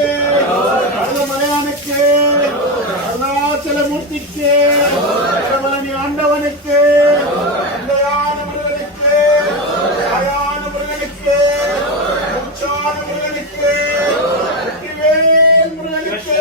முருகனுக்கு, மலையானுக்கு, அருணாச்சலமூர்த்திக்கு, பழனி ஆண்டவனுக்கு, தந்தையான முருகனுக்கு, தாயான முருகனுக்கு, மூச்சான முருகனுக்கு, வெற்றிவேல் முருகனுக்கு